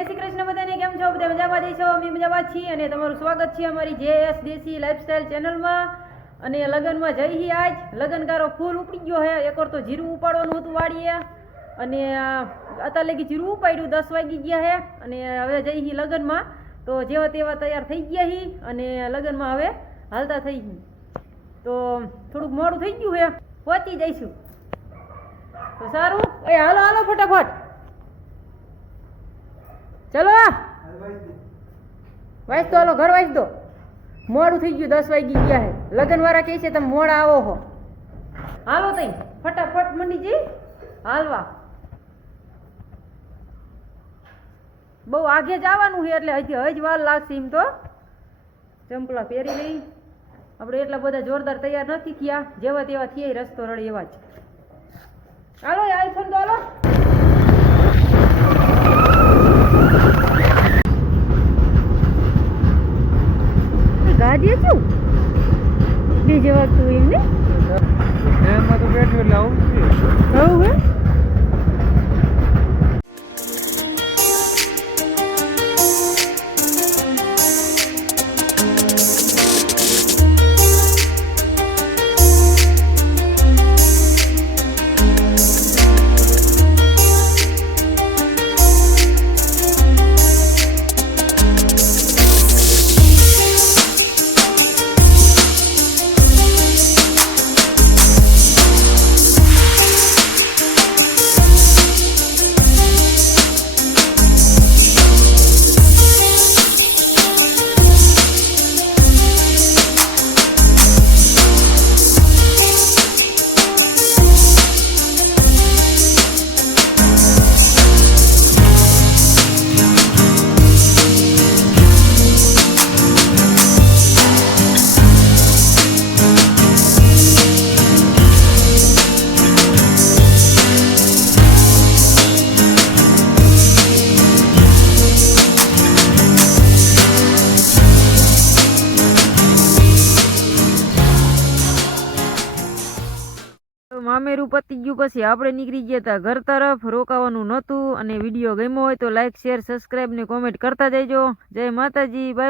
જય શ્રી કૃષ્ણ બધાને. કેમ છો? બધા મજામાં જઈશો? અમે મજામાં છીએ અને તમારું સ્વાગત છે અમારી JS દેશી લાઈફસ્ટાઈલ ચેનલમાં. અને લગ્નમાં જઈ હી આજ લગ્નકારો ફૂલ ઉપડી ગયો હે. એકવાર તો જીરું ઉપાડવાનું હતું વાડીએ અને અત્યારે લગી જીરું ઉપાડ્યું, 10 વાગી ગયા હે અને હવે જઈ હી લગ્નમાં. તો જેવા તેવા તૈયાર થઈ ગયા હી અને લગ્નમાં હવે હાલતા થઈ ગઈ. તો થોડુંક મોડું થઈ ગયું હે, પહોંચી જઈશું તો સારું. એ હાલો હાલો ફટાફટ ચલો વાંચ દો, હાલો ઘર વાંચ દો. મોડું થઈ ગયું, 10 વાગી ગયા હે. લગ્ન વાળા કહે છે તમે મોડા આવો હો. હાલો તઈ ફટાફટ મંડી જઈ હાલવા. બહુ આગે જવાનું છે એટલે હજી વાર લાગશે. એમ તો ચંપલા પહેરી લઈ આપણે. એટલા બધા જોરદાર તૈયાર નથી થયા, જેવા તેવા થયા રસ્તો રડે એવા જ. હાલો આઈફોન તો હાલો. ગાડી શું બીજે વાગતું એમને એમાં તો બેઠું એટલે આવું છે. આવું હે. મામેરું પતી ગયું પછી આપણે નીકળી ગયા હતા ઘર તરફ. રોકાવાનું નહોતું અને વિડીયો ગમ્યો હોય તો લાઈક, શેર, સબસ્ક્રાઈબ ને કોમેન્ટ કરતા જજો. જય માતાજી, બાય.